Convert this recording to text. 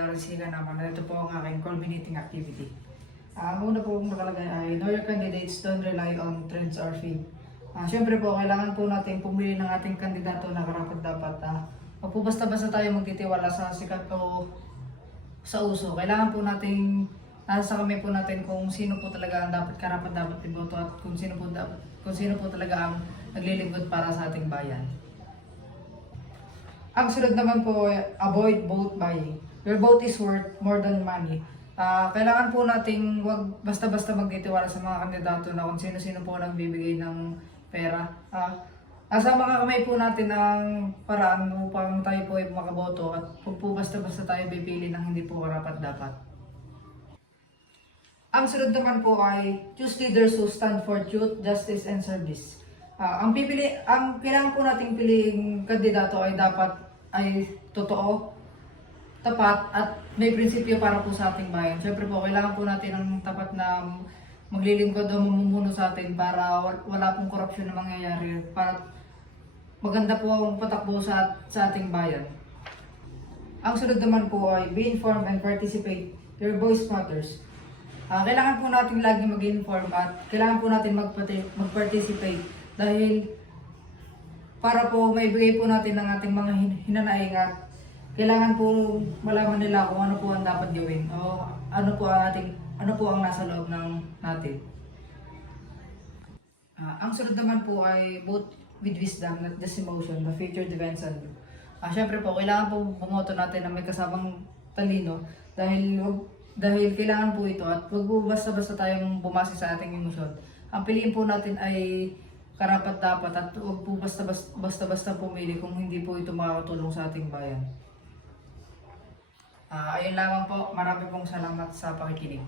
Darisigan naman. Ito po ang aking culminating activity. Ang una po nakalagay ay know your candidates, don't rely on trends or feed. Siyempre po, kailangan po natin pumili ng ating kandidato na karapat-dapat. Huwag po basta-basta tayo magtitiwala sa sikat o sa uso. Kailangan po nating nasa kamay po natin kung sino po talaga ang dapat karapat-dapat iboto at kung sino po talaga ang naglilingkod para sa ating bayan. Ang sunod naman po, avoid vote buying. Your vote is worth more than money. Kailangan po nating wag basta-basta magtitiwala sa mga kandidato na kung sino-sino po nagbibigay ng pera. Nasa mga kamay po natin ang paraan upang tayo po ay makaboto at huwag po basta-basta tayo pipili ng hindi po karapat-dapat. Ang sunod naman po ay choose leaders who stand for truth, justice, and service. Ang kailangan po nating piliing kandidato ay dapat ay totoo, tapat at may prinsipyo para po sa ating bayan. Siyempre po, kailangan po natin ng tapat na maglilingkod o mamumuno sa atin para wala pong korupsyon na mangyayari, para maganda po ang patakbo sa ating bayan. Ang sunod naman po ay be informed and participate. Your voice matters. Kailangan po natin lagi mag-inform at kailangan po natin mag-participate dahil para po maibigay po natin ang ating mga hinanaing at kailangan po malaman nila kung ano po ang dapat gawin o ano po ang nasa loob ng natin. Ang sunod naman po ay vote with wisdom, not just emotion. The future depends on you. Siyempre po, kailangan po bumoto natin na may kasamang talino dahil kailangan po ito at huwag po basta-basta tayong bumase sa ating emosyon. Ang piliin po natin ay karapat-dapat at huwag po basta-basta pumili kung hindi po ito makakatulong sa ating bayan. Ayun lamang po, marami pong salamat sa pakikinig.